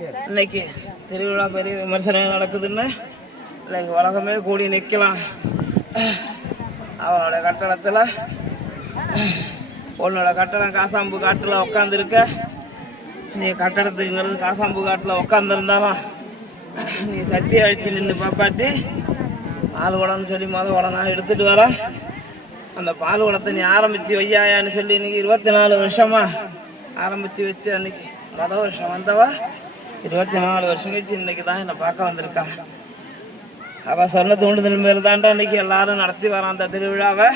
இன்னைக்கு திருவிழா பெரிய விமர்சனம் நடக்குதுன்னு இன்னைக்கு உலகமே கூடி நிற்கலாம். அவனோட கட்டடத்தில் உன்னோட கட்டடம் காசாம்பு காட்டில் உட்காந்துருக்க நீ கட்டடத்துக்குங்கிறது காசாம்பு காட்டில் உட்காந்துருந்தாலும் நீ சத்தி அழிச்சு நின்று பாப்பாத்தி பால் குடம்னு சொல்லி மொதல் உடனே எடுத்துகிட்டு வர. அந்த பால் குடத்தை நீ ஆரம்பித்து வையாயான்னு சொல்லி இன்னைக்கு இருபத்தி நாலு வருஷமாக ஆரம்பித்து வச்சு அன்னைக்கு மொதல் வருஷம் வந்தவா. இருபத்தி நாலு வருஷம் கழிச்சு இன்னைக்கு தான் என்னை பார்க்க வந்திருக்கா. அவ சொன்ன தூண்டுதல் மேல் தாண்டா இன்னைக்கு எல்லாரும் நடத்தி வரான் அந்த திருவிழாவை.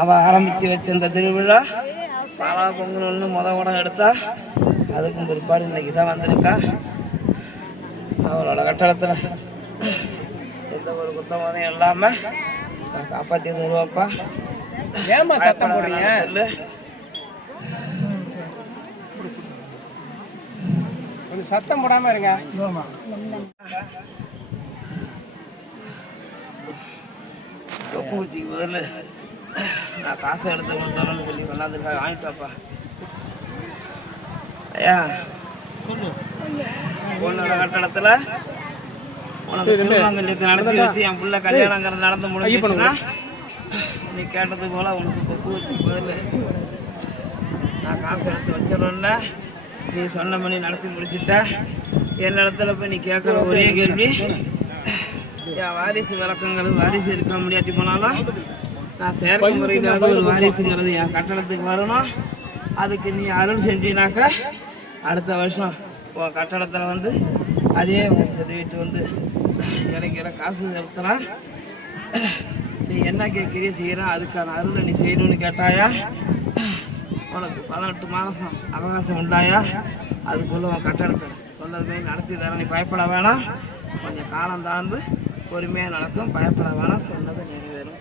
அவ ஆரம்பித்து வச்ச இந்த திருவிழா. பாலா பொங்கல்னு முத உடம் எடுத்தா அதுக்கும் பிற்பாடு இன்னைக்கு தான் வந்திருக்கா. அவளோட கட்டடத்தில் எந்த ஒரு குத்தமதையும் இல்லாமல் நான் காப்பாற்றி தருவாப்பா ஏமா சத்தம் போடுறீங்க? கொஞ்சம் சத்தம் போடாம இருங்க. பூச்சிக்கு பதில். நான் காசை எடுத்து கொடுத்தோன்னு சொல்லி கொண்டாந்துருக்கா வாங்கிட்டாப்பா ஐயா உன்னோட கட்டடத்தில் உனக்கு திருமங்கல்யத்தை நடத்தி வச்சு என் புள்ள கல்யாணங்கிறது நடந்து முடிஞ்சுச்சுன்னா நீ கேட்டது போல உனக்கு கொக்கு வச்சு பதில். நான் காசு எடுத்து வச்சிடணும்னா நீ சொன்ன மணி நடத்தி முடிச்சிட்ட. என் இடத்துல போய் நீ கேட்குற ஒரே கேள்வி என் வாரிசு விளக்கங்கிறது வாரிசு இருக்க முடியாட்டி போனாலும் நான் செயற்கை முறையிலாவது ஒரு வாரிசுங்கிறது என் கட்டடத்துக்கு வரணும். அதுக்கு நீ அருள் செஞ்சினாக்கா அடுத்த வருஷம் உன் கட்டடத்தில் வந்து அதே வீட்டு வந்து எனக்கு கிடைக்கிற காசு செலுத்தலாம் நீ என்ன கேட்குறியோ செய்கிறான் அதுக்கான அருளை நீ செய்யணும்னு கேட்டாயா? உனக்கு பதினெட்டு மாதம் அவகாசம் உண்டாயா? அதுக்குள்ள உன் கட்டடத்தை சொன்னதுமே நடத்தி தர நீ பயப்பட வேணாம். கொஞ்சம் காலம் தாழ்ந்து பொறுமையாக நடக்கும் பயப்பட வேணாம். சொன்னது நிறைவேறும்.